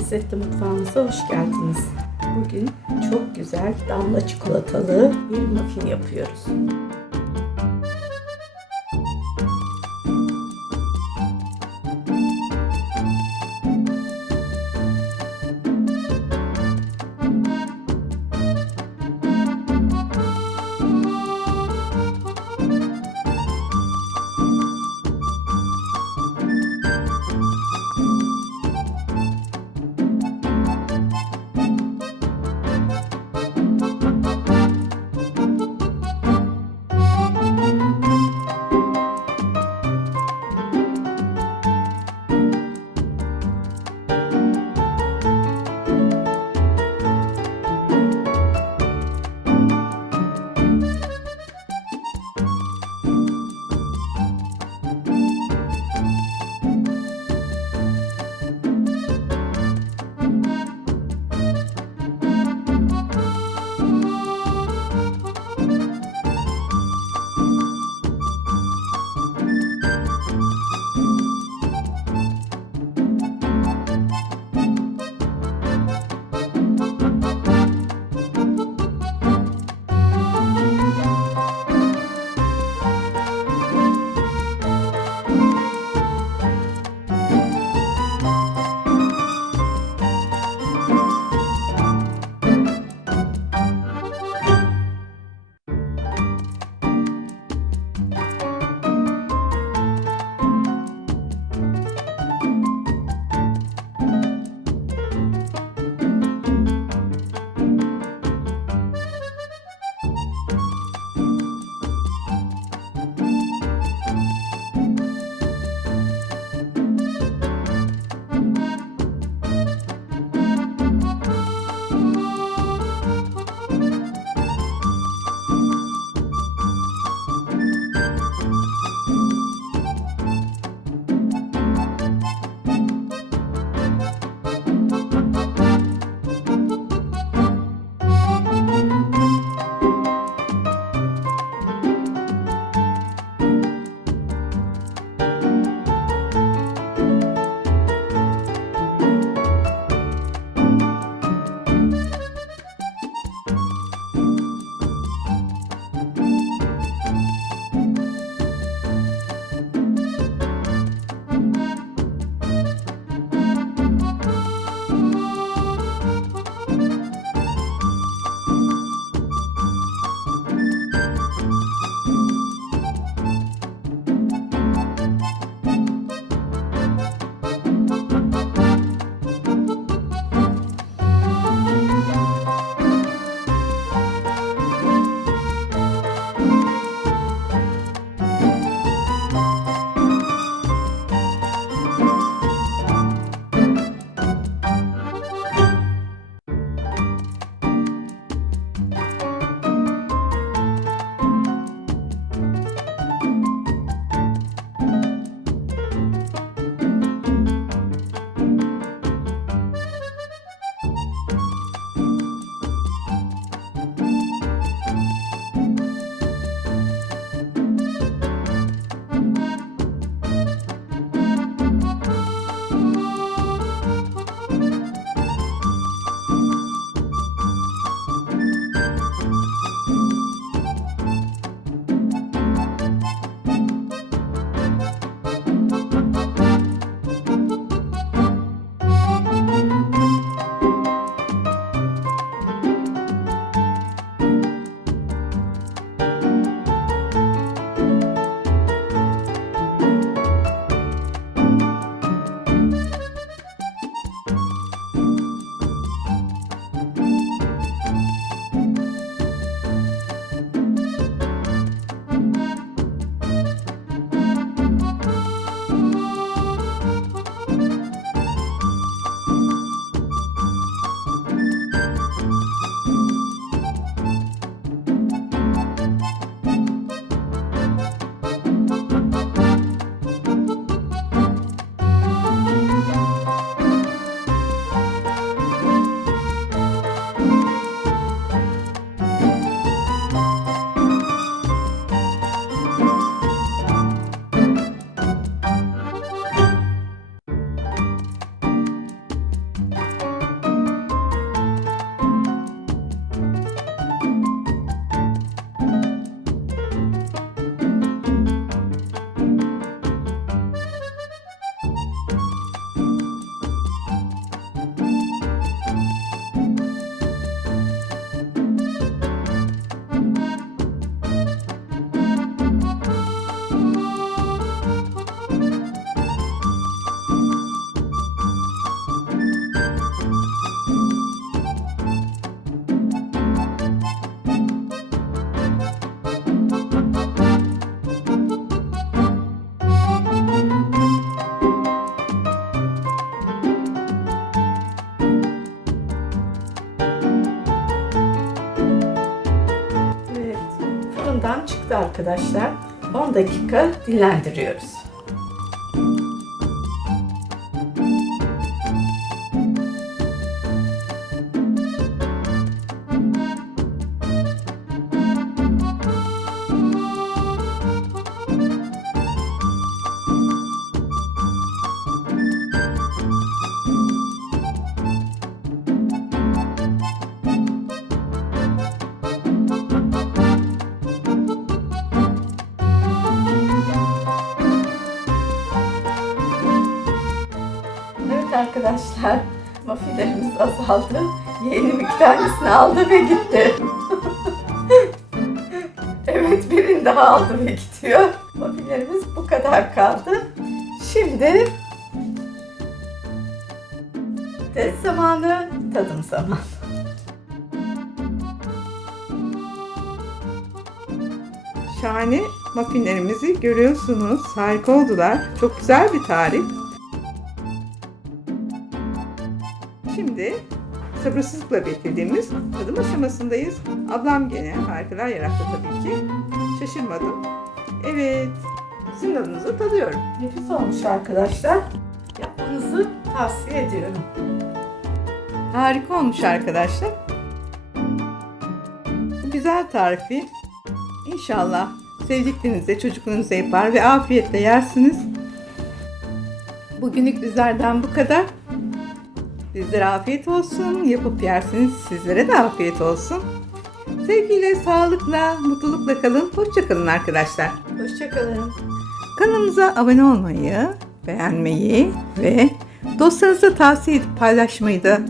Lezzetli mutfağımıza hoş geldiniz. Bugün çok güzel damla çikolatalı bir muffin yapıyoruz. arkadaşlar. 10 dakika dinlendiriyoruz. Evet arkadaşlar, muffinlerimiz azaldı. Yeğenim 2 tanesini aldı ve gitti. Evet, birini daha aldı ve gidiyor. Muffinlerimiz bu kadar kaldı. Şimdi test zamanı, tadım zamanı. Şahane muffinlerimizi görüyorsunuz. Harika oldular. Çok güzel bir tarif. Şimdi sabırsızlıkla beklediğimiz tadım aşamasındayız. Ablam gene harikalar yarattı tabii ki. Şaşırmadım. Evet. Sizin adınızı tadıyorum. Nefis olmuş arkadaşlar. Yapmanızı tavsiye ediyorum. Harika olmuş arkadaşlar. Bu güzel tarifi İnşallah sevdiklerinizle, çocuklarınızla yapar ve afiyetle yersiniz. Bugünlük bizlerden bu kadar. Bizlere afiyet olsun. Yapıp yersiniz. Sizlere de afiyet olsun. Sevgiyle, sağlıkla, mutlulukla kalın. Hoşça kalın arkadaşlar. Hoşçakalın. Kanalımıza abone olmayı, beğenmeyi ve dostlarınıza tavsiye edip paylaşmayı da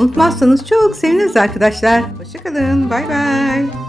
unutmazsanız çok seviniriz arkadaşlar. Hoşça kalın. Bay bay.